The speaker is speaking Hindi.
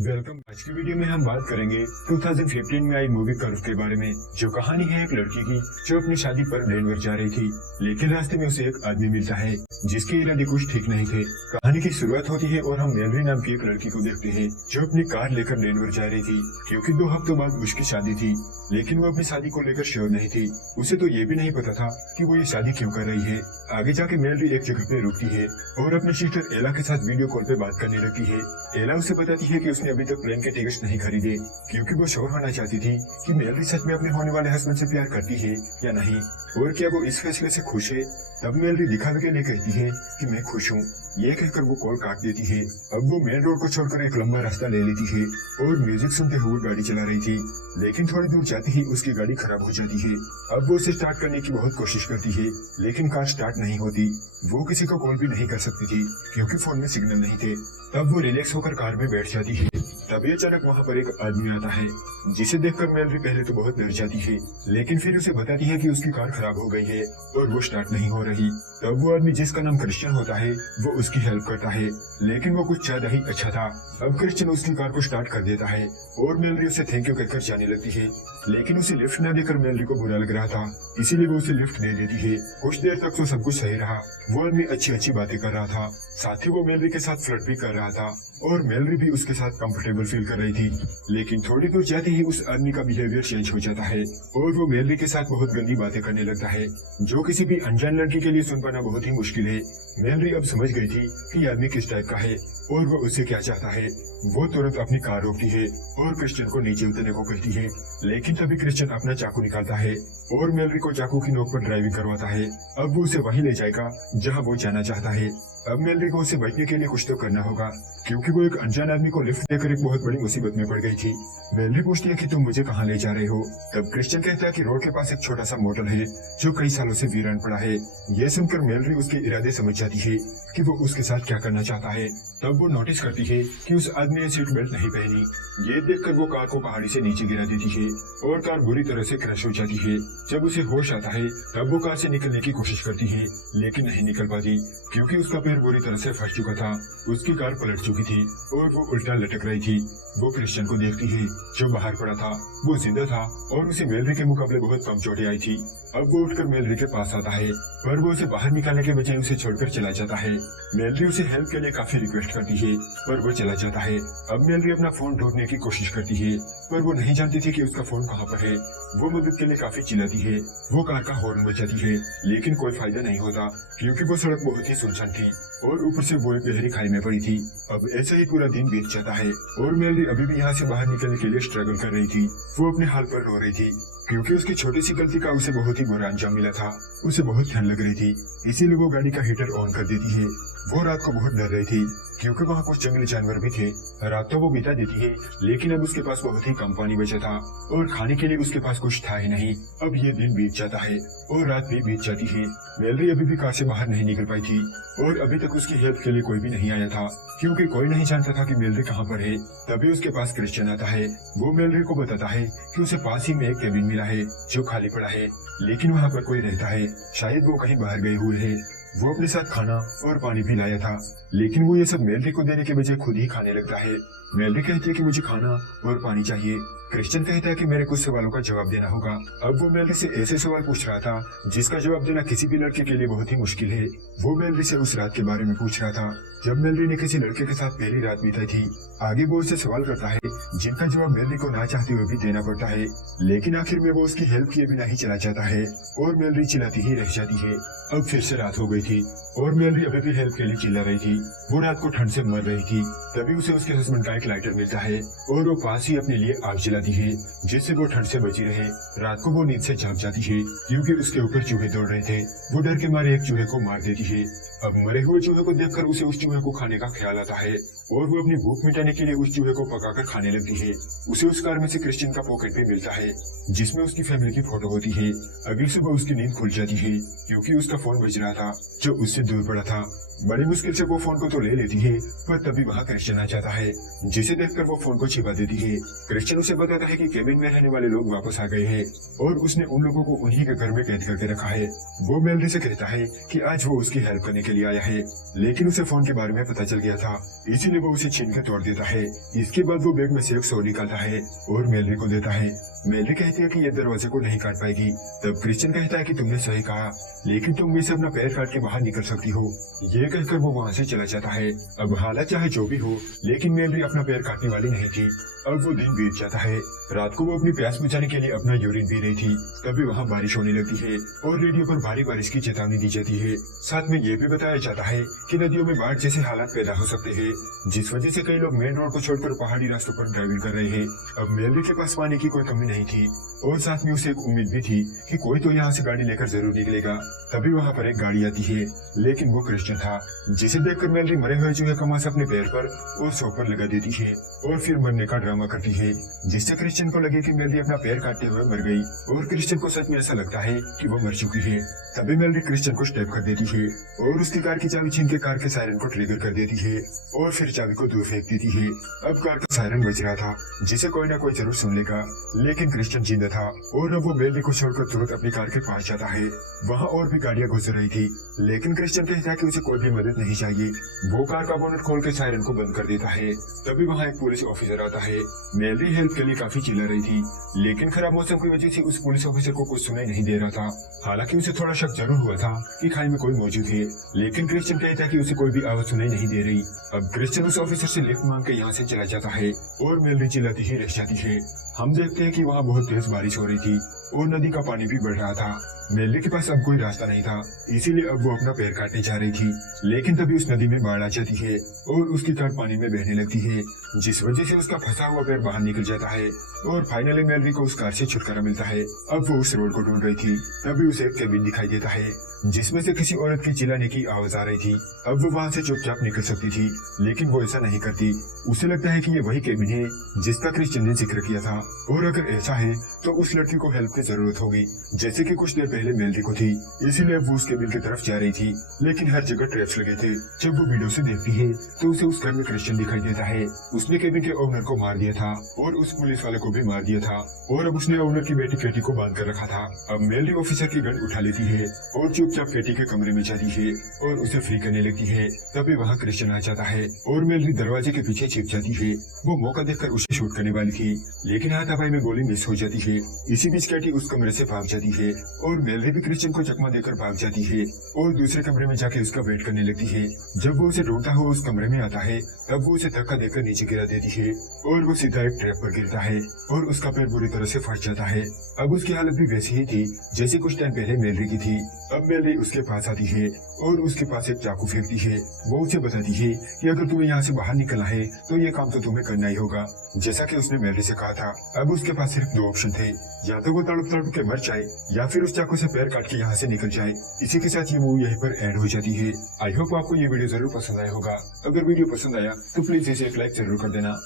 वेलकम। आज की वीडियो में हम बात करेंगे 2015 में आई मूवी कर्व के बारे में, जो कहानी है एक लड़की की जो अपनी शादी पर डेनवर जा रही थी, लेकिन रास्ते में उसे एक आदमी मिलता है जिसके इरादे कुछ ठीक नहीं थे। कहानी की शुरुआत होती है और हम मेलरी नाम की एक लड़की को देखते हैं जो अपनी कार लेकर डेनवर जा रही थी, क्योंकि 2 हफ्तों बाद उसकी शादी थी। लेकिन वो अपनी शादी को लेकर श्योर नहीं थी। उसे तो ये भी नहीं पता था कि वो ये शादी क्यों कर रही है। आगे जाके मेलरी एक जगह पे रुकती है और अपने सिस्टर एला के साथ वीडियो कॉल पे बात करने लगती है। एला उसे बताती है कि उसने अभी तक प्लेन के टिकट नहीं खरीदे, क्योंकि वो श्योर होना चाहती थी कि मेलरी सच में अपने होने वाले हस्बैंड से प्यार करती है या नहीं, और क्या वो इस फैसले से खुश है। तब मेलरी दिखावे के लिए कहती है कि मैं खुश हूँ। ये कहकर वो कॉल काट देती है। अब वो मेन रोड को छोड़कर एक लंबा रास्ता ले लेती है और म्यूजिक सुनते हुए गाड़ी चला रही थी, लेकिन थोड़ी दूर जाते ही उसकी गाड़ी खराब हो जाती है। अब वो उसे स्टार्ट करने की बहुत कोशिश करती है, लेकिन कार स्टार्ट नहीं होती। वो किसी को कॉल भी नहीं कर सकती थी क्योंकि फोन में सिग्नल नहीं थे। तब वो रिलैक्स होकर कार में बैठ जाती है। तभी अचानक वहाँ पर एक आदमी आता है, जिसे देखकर मेलरी पहले तो बहुत डर जाती है, लेकिन फिर उसे बताती है कि उसकी कार खराब हो गई है और वो स्टार्ट नहीं हो रही। तब वो आदमी, जिसका नाम क्रिश्चियन होता है, वो उसकी हेल्प करता है, लेकिन वो कुछ ज्यादा ही अच्छा था। अब क्रिश्चियन उसकी कार को स्टार्ट कर देता है और मेलरी उसे थैंक यू कहकर जाने लगती है, लेकिन उसे लिफ्ट न देकर मेलरी को बुरा लग रहा था, इसीलिए वो उसे लिफ्ट दे देती है। कुछ देर तक तो सब कुछ सही रहा। वो आदमी अच्छी अच्छी बातें कर रहा था, साथ ही वो मेलरी के साथ फ्लर्ट भी कर रहा था और मेलरी भी उसके साथ कंफर्टेबल फील कर रही थी। लेकिन थोड़ी दूर जाते ही उस आदमी का बिहेवियर चेंज हो जाता है और वो मेलरी के साथ बहुत गंदी बातें करने लगता है, जो किसी भी अनजान लड़की के लिए सुन पाना बहुत ही मुश्किल है। मेलरी अब समझ गई थी कि आदमी किस टाइप का है और वो उससे क्या चाहता है। वो तुरंत अपनी कार रोकती है और क्रिश्चियन को नीचे उतरने को कहती है, लेकिन तभी क्रिश्चियन अपना चाकू निकालता है और मेलरी को चाकू की नोक पर ड्राइविंग करवाता है। अब वो उसे वहीं ले जाएगा जहाँ वो जाना चाहता है। अब मेलरी को उसे बचने के लिए कुछ तो करना होगा, क्योंकि वो एक अनजान आदमी को लिफ्ट देकर एक बहुत बड़ी मुसीबत में पड़ गई थी। मेलरी पूछती है कि तुम मुझे कहाँ ले जा रहे हो। तब क्रिश्चियन कहता है कि रोड के पास एक छोटा सा मोटल है जो कई सालों से वीरान पड़ा है। यह सुनकर मेलरी उसके इरादे समझ जाती है कि वो उसके साथ क्या करना चाहता है। तब वो नोटिस करती है कि उस आदमी ने सीट बेल्ट नहीं पहनी। ये देखकर वो कार को पहाड़ी से नीचे गिरा देती है और कार बुरी तरह से क्रश हो जाती है। जब उसे होश आता है तब वो कार से निकलने की कोशिश करती है, लेकिन नहीं निकल पाती, क्योंकि उसका पैर बुरी तरह से फंस चुका था। उसकी कार पलट चुकी थी और वो उल्टा लटक रही थी। वो क्रिश्चियन को देखती है जो बाहर पड़ा था। वो जिंदा था और उसे मेलरी के मुकाबले बहुत कम चोटें आई थी। अब वो उठकर मेलरी के पास आता है, पर वो उसे बाहर निकालने के बजाय उसे छोड़कर चला जाता है। मेलरी उसे हेल्प के लिए काफी रिक्वेस्ट करती है, पर वो चला जाता है। अब मेलरी अपना फोन ढूंढने की कोशिश करती है, पर वो नहीं जानती थी कि उसका फोन कहाँ पर है। वो मदद के लिए काफी चिल्लाती है। वो कार का हॉर्न बजाती है, लेकिन कोई फायदा नहीं होता, क्योंकि वो सड़क बहुत ही सुनसान थी और ऊपर से वो एक गहरी खाई में पड़ी थी। अब ऐसा ही पूरा दिन बीत जाता है और मेलरी अभी भी यहाँ से बाहर निकलने के लिए स्ट्रगल कर रही थी। वो अपने हाल पर रो रही थी, क्योंकि उसकी छोटी सी गलती का उसे बहुत ही बुरा अंजाम मिला था। उसे बहुत ठंड लग रही थी, इसीलिए वो गाड़ी का हीटर ऑन कर देती है। वो रात को बहुत डर रही थी, क्योंकि वहाँ कुछ जंगली जानवर भी थे। रात तो वो बिता देती है, लेकिन अब उसके पास बहुत ही कम पानी बचा था और खाने के लिए उसके पास कुछ था ही नहीं। अब ये दिन बीत जाता है और रात भी बीत जाती है। मेलरी अभी भी कार से बाहर नहीं निकल पाई थी और अभी तक उसकी हेल्प के लिए कोई भी नहीं आया था, क्योंकि कोई नहीं जानता था कि मेलरी कहाँ पर है। तभी उसके पास क्रिश्चियन आता है। वो मेलरी को बताता है कि उसे पास ही में एक केबिन मिला है जो खाली पड़ा है, लेकिन वहाँ पर कोई रहता है, शायद वो कहीं बाहर गए हुए है। वो अपने साथ खाना और पानी भी लाया था, लेकिन वो ये सब मेलरी को देने के बजाय खुद ही खाने लगता है। मेलरी कहती है कि मुझे खाना और पानी चाहिए। क्रिश्चियन कहता है कि मेरे कुछ सवालों का जवाब देना होगा। अब वो मेलरी से ऐसे सवाल पूछ रहा था जिसका जवाब देना किसी भी लड़के के लिए बहुत ही मुश्किल है। वो मेलरी से उस रात के बारे में पूछ रहा था जब मेलरी ने किसी लड़के के साथ पहली रात बिताई थी। आगे वो उससे सवाल करता है जिनका जवाब मेलरी को ना चाहते हुए भी देना पड़ता है, लेकिन आखिर में वो उसकी हेल्प किए बिना ही चला जाता है और मेलरी चिल्लाती ही रह जाती है। अब फिर से रात हो गई थी और मेलरी अभी भी हेल्प के लिए चिल्ला रही थी। वो रात को ठंड से मर रही थी। तभी उसे उसके हस्बैंड का एक लाइटर मिलता है और वो पास ही अपने लिए आग जलाती है, जिससे वो ठंड से बची रहे। रात को वो नींद से जाग जाती है, क्योंकि उसके ऊपर चूहे दौड़ रहे थे। वो डर के मारे एक चूहे को मार देती है। अब मरे हुए चूहे को देखकर उसे उस चूहे को खाने का ख्याल आता है और वो अपनी भूख मिटाने के लिए उस चूहे को पकाकर खाने लगती है। उसे उस कार में से क्रिश्चियन का पॉकेट भी मिलता है, जिसमें उसकी फैमिली की फोटो होती है। अगली सुबह उसकी नींद खुल जाती है, क्योंकि उसका फोन बज रहा था जो उससे दूर पड़ा था। बड़ी मुश्किल से वो फोन को तो ले लेती है, पर तभी वहाँ क्रिश्चियन आ जाता है, जिसे देखकर वो फोन को छिपा देती है। क्रिश्चियन उसे बताता है कि केबिन में रहने वाले लोग वापस आ गए हैं और उसने उन लोगों को उन्हीं के घर में कैद करके रखा है। वो मेलरी से कहता है कि आज वो उसकी हेल्प करने के लिए आया है, लेकिन उसे फोन के बारे में पता चल गया था, इसीलिए वो उसे छीन के तोड़ देता है। इसके बाद वो बैग में से एक सौ निकालता है और मेलरी को देता है। मेलरी कहती है कि ये दरवाजे को नहीं काट पाएगी। तब क्रिश्चियन कहता है कि तुमने सही कहा, लेकिन तुम भी से अपना पैर काट के बाहर निकल सकती हो। ये कहकर वो वहाँ से चला जाता है। अब हालत चाहे जो भी हो, लेकिन मेलरी अपना पैर काटने वाली नहीं थी। अब वो दिन बीत जाता है। रात को वो अपनी प्यास बुझाने के लिए अपना यूरिन पी रही थी। तभी वहाँ बारिश होने लगती है और रेडियो पर भारी बारिश की चेतावनी दी जाती है। साथ में ये भी बताया जाता है कि नदियों में बाढ़ जैसे हालात पैदा हो सकते हैं, जिस वजह से कई लोग मेन रोड को छोड़कर पहाड़ी रास्तों पर ड्राइविंग कर रहे हैं। अब मेलरी के पास पानी की कोई कमी नहीं थी और साथ में उसे एक उम्मीद भी थी कि कोई तो यहाँ से गाड़ी लेकर जरूर निकलेगा। तभी वहाँ पर एक गाड़ी आती है, लेकिन वो क्रिश्चियन था, जिसे देखकर मेलरी मरे हुए चूहे का मांस अपने पैर पर और सौ पर लगा देती है और फिर मरने का ड्रामा करती है, जिससे क्रिश्चियन को लगे कि मेलरी अपना पैर काटते हुए मर गई और क्रिश्चियन को सच में ऐसा लगता है कि वो मर चुकी है। तभी मेलरी क्रिश्चियन को स्टेप कर देती है और उसकी कार की चाबी छीन के कार के सायरन को ट्रिगर कर देती है और फिर चाबी को दूर फेंक देती है। अब कार का सायरन बज रहा था, जिसे कोई ना कोई जरूर सुन लेगा, लेकिन क्रिश्चियन जिंदा था और अब वो मेलरी को छोड़कर तुरंत अपनी कार के पास जाता है। वहाँ और भी गाड़ियाँ गुजर रही थी, लेकिन क्रिश्चियन कहता है कि उसे कोई भी मदद नहीं चाहिए। वो कार का बोनट खोल के सायरन को बंद कर देता है। तभी वहाँ एक पुलिस ऑफिसर आता है। मेलरी हेल्प के लिए काफी चिल्ला रही थी, लेकिन खराब मौसम की वजह से उस पुलिस ऑफिसर को कुछ सुनाई नहीं दे रहा था। हालांकि उसे थोड़ा शक जरूर हुआ था कि खाई में कोई मौजूद है, लेकिन क्रिश्चियन कहता है कि उसे कोई भी आवाज सुनाई नहीं दे रही। अब क्रिश्चियन उस ऑफिसर से लिफ्ट मांग के यहाँ से चला जाता है और मेलरी चिल्लाती ही रह जाती है। हम देखते हैं कि वहाँ बहुत तेज बारिश हो रही थी और नदी का पानी भी बढ़ रहा था। मेलरी के पास अब कोई रास्ता नहीं था, इसीलिए अब वो अपना पैर काटने जा रही थी, लेकिन तभी उस नदी में बाढ़ आ जाती है और उसकी कार पानी में बहने लगती है, जिस वजह से उसका फंसा हुआ पैर बाहर निकल जाता है और फाइनली मेलरी को उस कार से छुटकारा मिलता है। अब वो उस रोड को ढूंढ रही थी, तभी उसे एक केबिन दिखाई देता है, जिसमें से किसी औरत की चिल्लाने की आवाज आ रही थी। अब वो वहाँ से चुपचाप निकल सकती थी, लेकिन वो ऐसा नहीं करती। उसे लगता है कि ये वही केबिन है जिसका क्रिश्चियन ने जिक्र किया था, और अगर ऐसा है तो उस लड़की को हेल्प की जरूरत होगी, जैसे कि कुछ देर पहले मेलरी को थी। इसीलिए वो उस केबिन की तरफ जा रही थी, लेकिन हर जगह ट्रैप्स लगे थे। जब वो वीडियो से देखती है तो उसे उस घर में क्रिश्चियन दिखाई देता है। उसने केबिन के ओनर को मार दिया था और उस पुलिस वाले को भी मार दिया था, और अब उसने ओनर की बेटी केटी को बांध कर रखा था। अब मेलरी ऑफिसर की गन उठा लेती है और चुपचाप केटी के कमरे में जाती है और उसे फ्री करने लगती है। तभी वहाँ क्रिश्चियन आ जाता है और मेलरी दरवाजे के पीछे छिप जाती है। वो मौका देखकर उसे शूट करने वाली थी, लेकिन हाथापाई में गोली मिस हो जाती है। इसी बीच केटी उस कमरे से भाग जाती है और मेलरी भी क्रिश्चियन को चकमा देकर भाग जाती है और दूसरे कमरे में जाके उसका वेट करने लगती है। जब वो उसे ढूंढता हुआ उस कमरे में आता है, तब वो उसे धक्का देकर नीचे गिरा देती है और वो सीधा एक ट्रैप पर गिरता है और उसका पैर बुरी तरह से फट जाता है। अब उसकी हालत भी वैसी ही थी जैसे कुछ टाइम पहले मेलरी की थी। अब मेलरी उसके पास आती है और उसके पास एक चाकू फेंकती है। वो उसे बताती है कि अगर तुम्हें यहाँ से बाहर निकलना है तो ये काम तो तुम्हें करना ही होगा, जैसा कि उसने मेलरी से कहा था। अब उसके पास सिर्फ दो ऑप्शन थे, या तो वो तड़प तड़प के मर जाए या फिर उस चाकू से पैर काट के यहाँ से निकल जाए। इसी के साथ ये मूवी यहीं पर एंड हो जाती है। आई होप आपको ये वीडियो जरूर पसंद आया होगा। अगर वीडियो पसंद आया तो प्लीज इसे एक लाइक जरूर कर देना।